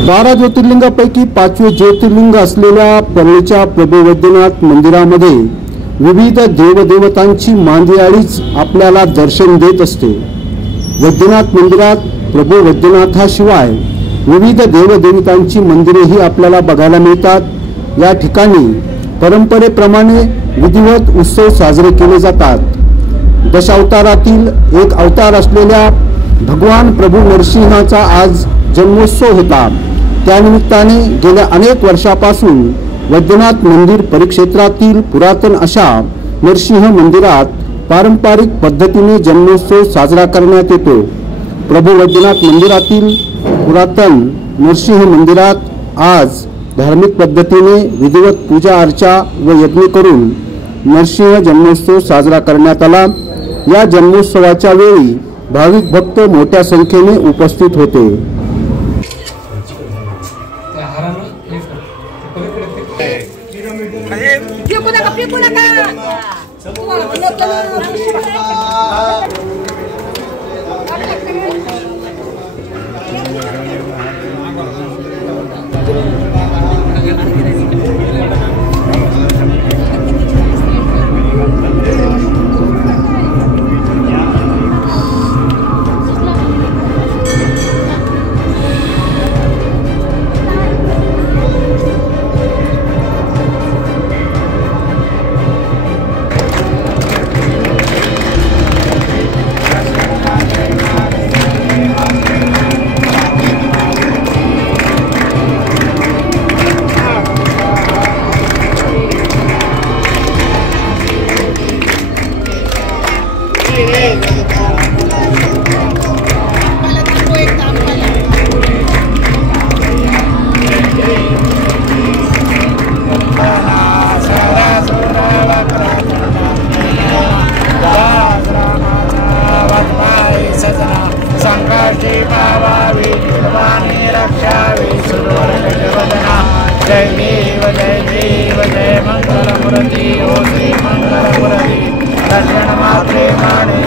12 ज्योतिर्लिंगापैकी 5वे ज्योतिर्लिंग असलेल्या परळीच्या प्रभू वैद्यनाथ मंदिरामध्ये विविध देवदेवतांची मांदियाळीच आपल्याला दर्शन देत असते। वैद्यनाथ मंदिरात प्रभू वैद्यनाथाशिवाय विविध देवदेवतांची मंदिरेही आपल्याला बघायला मिळतात। या ठिकाणी परंपरेप्रमाणे विधिवत उत्सव साजरे केले जातात। दशावतारातील एक अवतार असलेल्या भगवान प्रभू नरसिंहाचा आज जन्मोत्सव होता। त्यानिमित्ताने गेल्या अनेक वर्षापासून वैद्यनाथ मंदिर परिक्षेत्रातील पुरातन अशा नरसिंह मंदिरात पारंपरिक पद्धतीने जन्मोत्सव साजरा करण्यात येतो। प्रभू वैद्यनाथ मंदिरातील पुरातन नरसिंह मंदिरात आज धार्मिक पद्धतीने विधिवत पूजा अर्चा व यज्ञ करून नरसिंह जन्मोत्सव साजरा करण्यात आला। या जन्मोत्सवाच्या वेळी भाविक भक्त मोठ्या संख्येने उपस्थित होते। जय देव जय मंगल मूर्ति ओ श्री मंगल मूर्ति दर्शन मात्रे माने